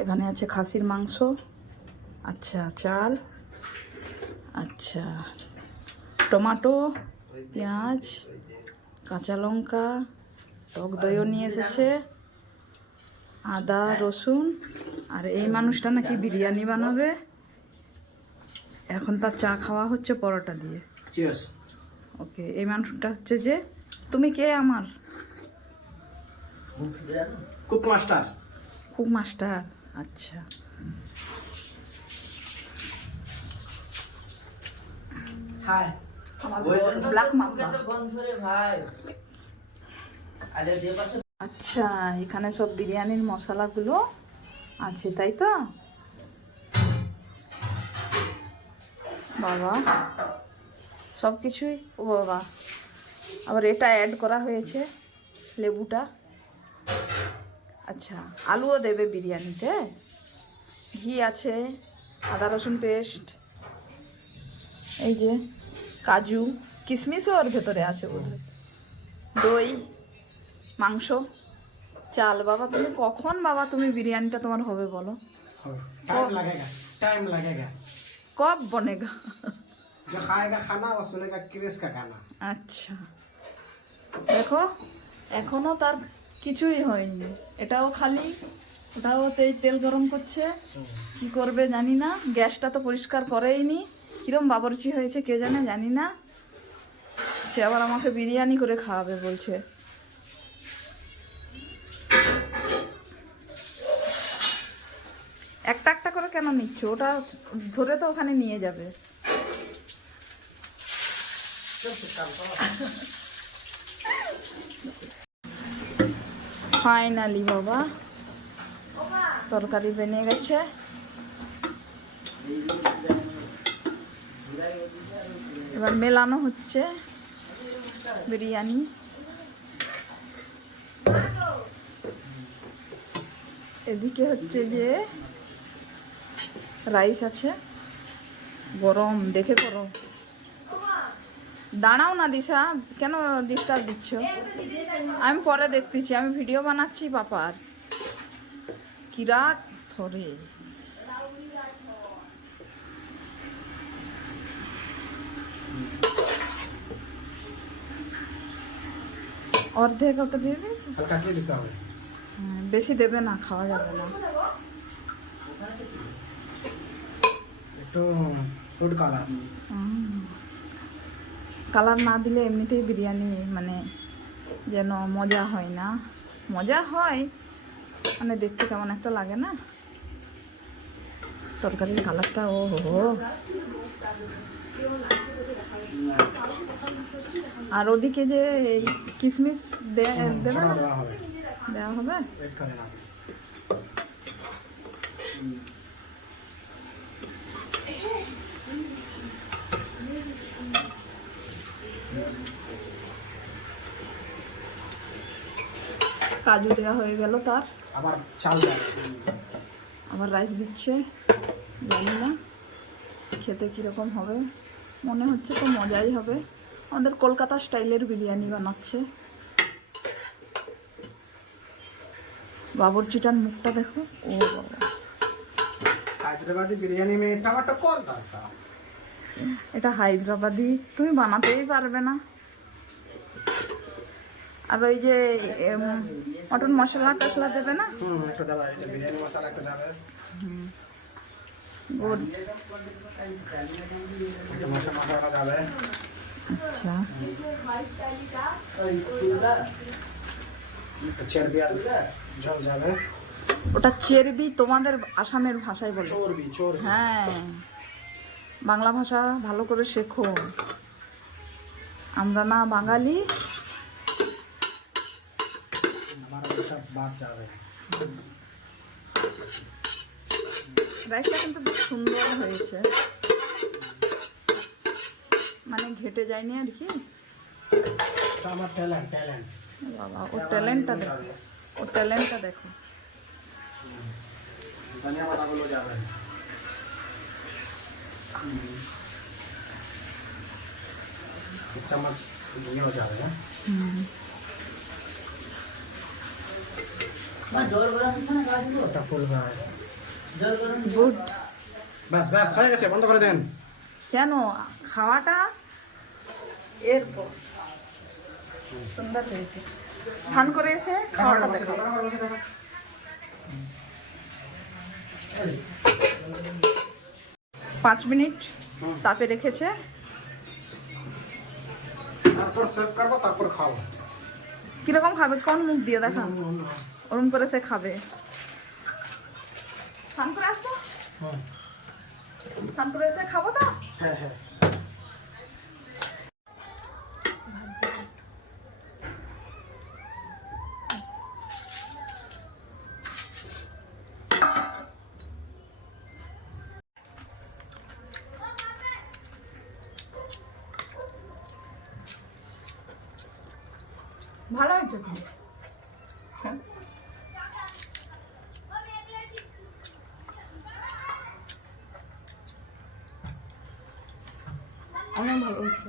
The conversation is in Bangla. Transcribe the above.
এখানে আছে খাসির মাংস, আচ্ছা চাল, আচ্ছা টমেটো, পেঁয়াজ, কাঁচা লঙ্কা, টক দইও নিয়ে এসেছে, আদা রসুন। আর এই মানুষটা নাকি বিরিয়ানি বানাবে। এখন তার চা খাওয়া হচ্ছে পরোটা দিয়ে। ওকে, এই মানুষটা হচ্ছে যে, তুমি কে আমার? Cook master. কুক মাস্টার, আচ্ছা। Hi black mamba. আচ্ছা, এখানে সব বিরিয়ানির মশলাগুলো আছে, তাই তো? বাবা, সব কিছুই, ও বাবা, আবার এটা অ্যাড করা হয়েছে, লেবুটা। আচ্ছা, আলুও দেবে বিরিয়ানিতে। ঘি আছে, আদা রসুন পেস্ট, এই যে কাজু কিশমিশও ওর ভেতরে আছে বোধহয়, দই, মাংস, চাল। বাবা তুমি কখন বাবা তুমি বিরিয়ানিটা তোমার হবে বলো? टाइम लगेगा। কব বনেগা? जो खाएगा खाना वो सुनेगा क्रिस का गाना। আচ্ছা, দেখো এখনো তার কিছুই হয়নি, এটাও খালি, ওটাও তেল গরম করছে। কি করবে জানি না, গ্যাসটা তো পরিষ্কার করেইনি। কিরম বাবরচি হয়েছে কে জানে, জানি না। সে আবার আমাকে বিরিয়ানি করে খাওয়াবে বলছে। একটা একটা করে কেন নিচ্ছ? ওটা ধরে তো ওখানে নিয়ে যাবে। ফাইনালি বাবা তরকারি বেনে গেছে। এবার মেলানো হচ্ছে বিরিয়ানি। এদিকে হচ্ছে যে রাইস আছে, গরম দেখে করো। দাঁড়াও না দিশা, কেন ডিস্টার্ব দিচ্ছ? আমি পরে দেখতেছি, আমি ভিডিও বানাচ্ছি পাপার। কিরাত ধরে অর্ধেক ওটা দিয়ে দিয়েছে। हल्का के दिखता है। বেশি দেবে না, খাওয়া যাবে না। একটু ফুড কালার। কালার না দিলে এমনিতেই বিরিয়ানি মানে যেন মজা হয় না। মজা হয় মানে দেখতে কেমন একটা লাগে না তরকারির কালারটা। ও হো, আর ওদিকে যে এই কিশমিশ দেবে না? দেওয়া হবে। কাজু দেওয়া হয়ে গেল, তার আবার চাল দেয়, আবার রাইস দিচ্ছে। জানি না খেতে কীরকম হবে, মনে হচ্ছে তো মজাই হবে। আমাদের কলকাতা স্টাইলের বিরিয়ানি বানাচ্ছে। বাবরচিটার মুখটা দেখো, ও বাবা। হায়দ্রাবাদি বিরিয়ানি মে টমেটো কম ডালতা। এটা হায়দ্রাবাদি, তুমি বানাতেই পারবে না। আর ওই যে মটন মশলা টসলা দেবে না? একটু দেবা, এটা বিরিয়ানি মশলা একটু দেবে। গুড। একটু মশলা দেবে। আচ্ছা, চর্বি আর ঝোল যাবে। ওটা চেরবি তোমাদের আসামের ভাষায় বলে। চর্বি, চর্বি। হ্যাঁ, বাংলা ভাষা ভালো করে শেখো। আমরা না বাঙালি। আমার সব বাদ যাবে। রাইসটা কিন্তু বেশ সুন্দর হয়েছে, মানে ঘেটে যায়নি আর কি। আমার ট্যালেন্ট। বাবা, ওর ট্যালেন্টটা দেখো, ওর ট্যালেন্টটা দেখো। ধনিয়া পাতাগুলো যাবে। চামচ ঘিও যাবে। ওটা ফুল ভাই। গুড। বাস বাস হয়ে গেছে, বন্ধ করে দেন। কেন খাওয়াটা এরপর সুন্দর হয়েছে। স্নান করে এসে খাওয়াটা দেখো। 5 মিনিট তাপে রেখেছে। তারপর সার্ভ করবো, তারপর খাও। কিরকম খাবে, কোন মুখ দিয়ে দেখা, ওরম করে সে খাবে। স্নান করে আসবো, স্নান করে এসে খাবো তো। হ্যাঁ হ্যাঁ। ভালো হয়েছে তো। অনেক ভালো হয়েছে।